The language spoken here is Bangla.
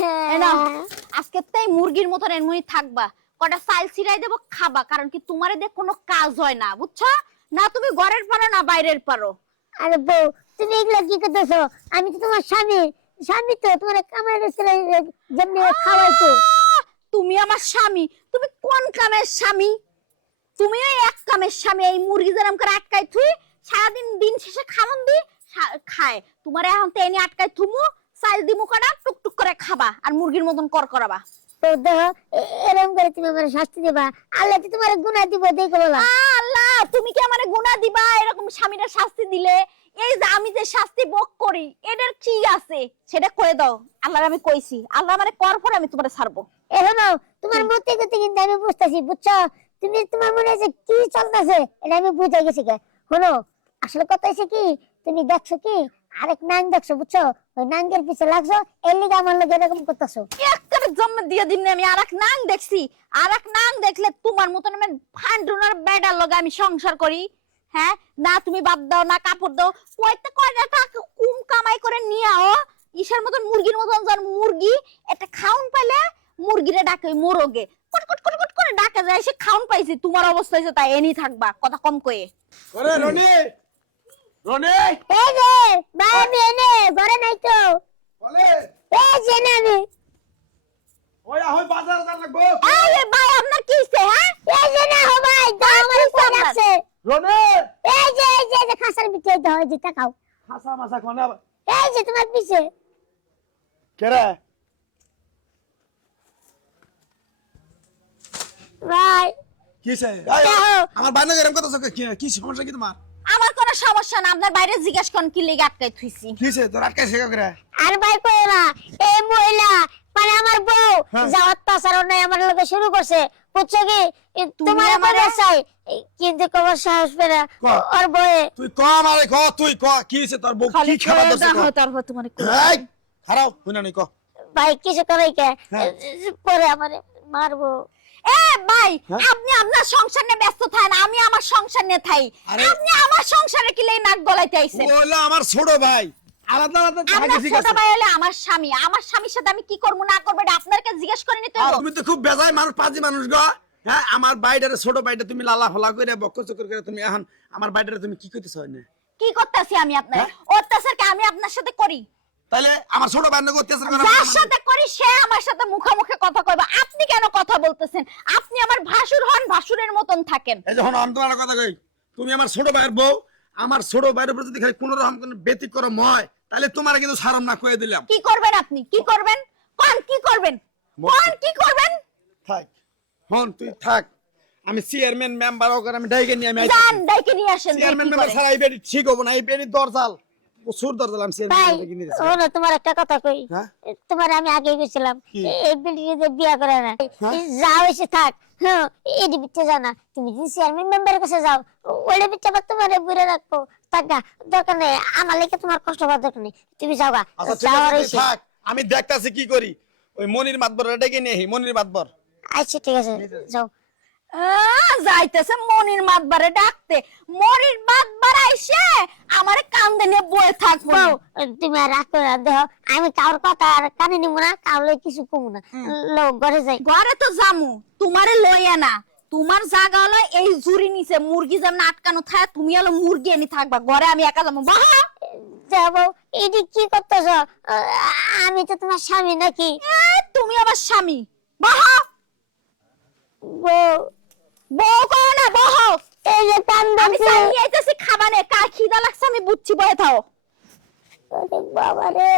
এই নাও, আজকে তাই মুরগির মতন এমনি থাকবা, কটা চাল ছিড়াই দেবো খাবা, কারণ কি তোমার দিয়ে কোনো কাজ হয় না, বুঝছো না? তুমি ঘরের পারো না বাইরের পারো। আরে বউ, তুমি এগুলা কি করতেছো? আমি তো তোমার স্বামী, স্বামী তো তোমার কামাই ছেলে যেমনি খাওয়াইতো। তুমি আমার স্বামী? তুমি কোন কামের স্বামী? তুমি ওই এক কামের স্বামী, এই মুরগি যেরকম করে আটকাই থুই সারাদিন, দিন শেষে খাওন দি খায়। তোমার এখন তো এনে আটকাই থুমু, চাল দিমু কটা, টুকটুক করে খাবা আর মুরগির মতন কর করাবা। তো দেখো, এরকম করে তুমি আমার শাস্তি দিবা, আল্লাহ তো তোমার গুনাহ দিব, দেখো বলা। আল্লাহ, তুমি কি আমারে গুনাহ দিবা এরকম স্বামীরা শাস্তি দিলে? এই যে আমি যে শাস্তি ভোগ করি এটার কি আছে সেটা করে দাও। আল্লাহর আমি কইছি, আল্লাহ মানে কর পরে আমি তোমারে ছাড়বো। এখনো তোমার মতে গতি কিন্তু আমি বুঝতেছি, বুঝছো? তুমি তোমার মনে আছে কি চলতেছে এটা আমি বুঝে গেছি। শোনো, আসলে কথা হচ্ছে কি, তুমি দেখছো কি আরেক নাং দেখছো, বুঝছো? ওই নাঙ্গের পিছে লাগছো, এর লিগে আমার লোক এরকম করতেছো। একবারে জন্ম দিয়ে দিন আমি আরেক নাং দেখছি। আরেক নাং দেখলে তোমার মতন আমি ফান্ডুনার বেডার লগে আমি সংসার করি? হ্যাঁ না, তুমি বাদ দাও না, কাপড় দাও, কয়টা টাকা কুম কামাই করে নিয়ে আও। ইসের মতন মুরগির মতন যার মুরগি একটা খাউন পাইলে মুরগিরে ডাকে মোরগে, কটকট কটকট করে ডাকে যায়, সে খাউন পাইছি। তোমার অবস্থা হয়েছে তাই এনি থাকবা, কথা কম কয়ে। ওরে রনি, রনি এই যে ভাই, আমি এনে ঘরে নাই তো। বলে এই যে না আমি, ওই আহই বাজার যা লাগবো। আরে ভাই, আপনার কি হইছে? হ্যাঁ, এই যে না হো ভাই, দাও আমার কই রাখছে। রনি এই যে খাসার ভিতরে দাও, এই যে টাকাও। হাসা মাসা কোনা এই যে তোমার পিছে। কেরে ভাই কিছে? দেখো, আমার বাইনা গরম কথা কি সমস্যা কি তোমার? আমার কোনো সমস্যা না, আপনার বাইরে জিজ্ঞেস করেন কি লেগে আটকাই থুইছি। কিছে তোর আটকাইছে কে করে? আর ভাই কই না, এই মহিলা মানে আমার বউ হ্যাঁ। যাওয়ার তাছাড়া নাই আমার লগে শুরু করছে, বুঝছো কি? তোমার আমারে- আমার চাই, কিন্তু কবার সাহস পেরে ক। ওর বয়ে। তুই ক মারে ক, তুই ক কিছে তোর বউ খালি কি খাবার কয়ে দছে দাও, ক? তারপর তোমার এই খারাপ হইনা নি ক। ভাই কিছু করে কে হ্যাঁ। পরে আমারে মারবো। এ ভাই, হ্যাঁ? আপনি আপনার সংসার নিয়ে ব্যস্ত থাকেন, আমি আমার সংসার নিয়ে থাই। আরে- আপনি আমার সংসারে কি লেই নাক গলাইতে আইছেন? ও হলো আমার ছোট ভাই, আলাদা আলাদা থাকে আপনার ঠিক ছোট আছে। ভাই হলে আমার স্বামী, আমার স্বামীর সাথে আমি কি করবো না করবো এটা আপনাকে জিজ্ঞেস করে নিতে আর হবে। তুমি তো খুব বেজায় মানুষ, পাজি মানুষ গো। হ্যাঁ, আমার বাইটারে ছোট বাইটা তুমি লালা ফলা করে বক্ক চক্কর করে তুমি এখন আমার বাইটারে তুমি কি কইতেছ না? কি করতেছি আমি আপনার হ্যাঁ? অত্যাচার কি আমি আপনার সাথে করি? তাইলে আমার ছোট ভাই না অত্যাচার করে যার সাথে করি সে আমার সাথে মুখে কথা কইবা। আপনি কেন কথা বলতেছেন? আপনি আমার ভাসুর হন, ভাসুরের মতন থাকেন। এই যখন অন্তরার কথা কই, তুমি আমার ছোট ভাইয়ের বউ, আমার ছোট ভাইয়ের উপর যদি খালি কোনো রকম কোনো ব্যতিক্রম হয় তাহলে তোমার কিন্তু সারম না কয়ে দিলাম। কি করবেন আপনি? কি করবেন? কোন কি করবেন? কোন কি করবেন? থাক হন, তুই থাক, আমি চেয়ারম্যান মেম্বার ওকে আমি ডাইকে নিয়ে আমি যান ডাইকে নিয়ে আসেন। চেয়ারম্যান দেখি মেম্বার করে। ছাড়া এই বেডি ঠিক হবো না, এই বেডি দরজাল প্রচুর দরজাল আমি ভাই চেয়ারম্যান ডেকে নিয়ে যাচ্ছি। শোনো, তোমার একটা কথা কই, হ্যাঁ? তোমার আমি আগে গেছিলাম কি? এই বিল্ডিং এ বিয়া করে না, হ্যাঁ? যাও এসে থাক। হ্যাঁ, এডি বিচ্ছে জানা, তুমি যদি চেয়ারম্যান মেম্বারের কাছে যাও, ওইটা বিচ্ছে আবার তোমার বুড়ে রাখবো। থাক গা, দরকার নেই, আমার লেগে তোমার কষ্ট হওয়ার দরকার নেই, তুমি যাও গা। আচ্ছা ঠিক যাওয়ার আছে, হইছে। তুই থাক, আমি দেখতাছি কি করি। ওই মনির মাতবর ডেকে নিয়ে আহি, মনির মাতবর। আচ্ছা ঠিক আছে, যাও। যাইতেছে মনির মাতবারে ডাকতে। মনির মাতবার আইসে আমারে কান্দে নিয়ে বয়ে থাকবো। বউ, তুমি আর রাগ করে না, দেখো আমি কারোর কথা আর কানে নিব না, কারোর কিছু কমু না। লোক ঘরে যাই। ঘরে তো জামু, তোমারে লইয়া না। তোমার জায়গা হলো এই জুরি নিচে, মুরগি যেমন আটকানো থাকে তুমি হলো মুরগি এনে থাকবা, ঘরে আমি একা যাবো। বাহা, যাবো, এটি কি করতেছ? আমি তো তোমার স্বামী নাকি? তুমি আমার স্বামী। বাহা, বউ, বউ করো না, বহ। এই যে কান্দা, আমি চালিয়ে আইতেছি খাবানে, কার খিদা লাগছে আমি বুঝছি, বয়ে থাও। বাবা রে।